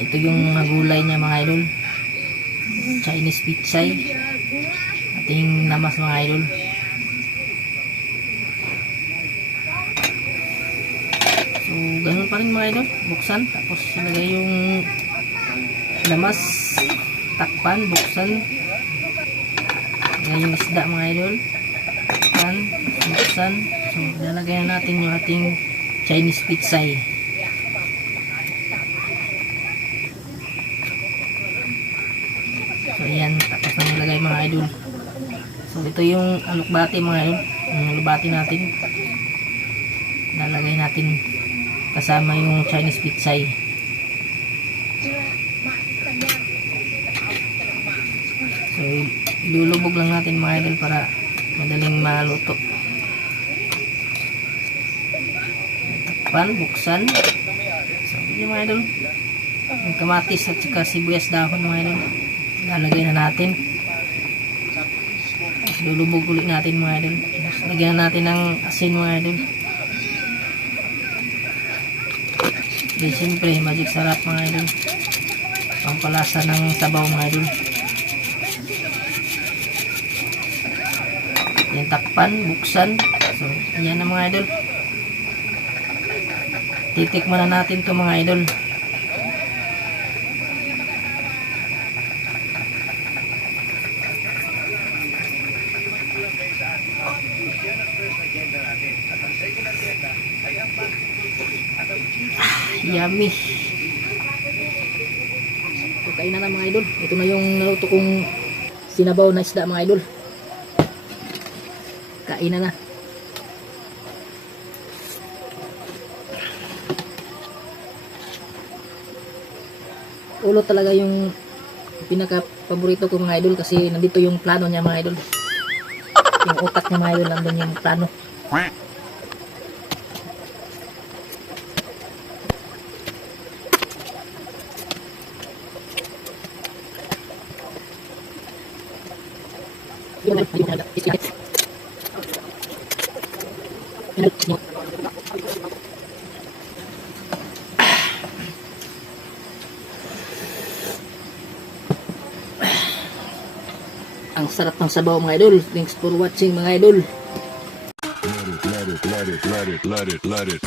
ito yung mga gulay niya mga idol. Chinese pitsay. Ating namas mga idol. So ganun pa rin mga idol. Buksan. Tapos ilagay yung namas. Takpan. Buksan. Ilagay yung isda mga idol. Takpan. Buksan. So lalagay na natin yung ating Chinese pitsay. So ayan, tapos na nilagay mga idol. So ito yung alokbati mga idol, yung alokbati natin. Lalagay natin kasama yung Chinese pitsay. So ilulubog lang natin mga idol para madaling maluto. Takpan, buksan. So yun mga idol, yung kamatis at saka sibuyas dahon mga idol, lalagay na natin. Lulubog ulit natin mga idol. Lagyan na natin ng asin mga idol. Then siyempre magic sarap mga idol, pampalasa ng sabaw mga idol. Then takpan, buksan. So yan na mga idol. Titikman na natin to mga idol. Yummy. So, kain na mga idol. Ito na yung naluto kong sinabaw na isda mga idol. Kain na. Ulo talaga yung pinaka paborito ko mga idol, kasi nandito yung plano niya mga idol. Yung utak niya mga idol, nandun yung plano. Ang sarap ng sabaw mga idol. Thanks for watching mga idol. Let it.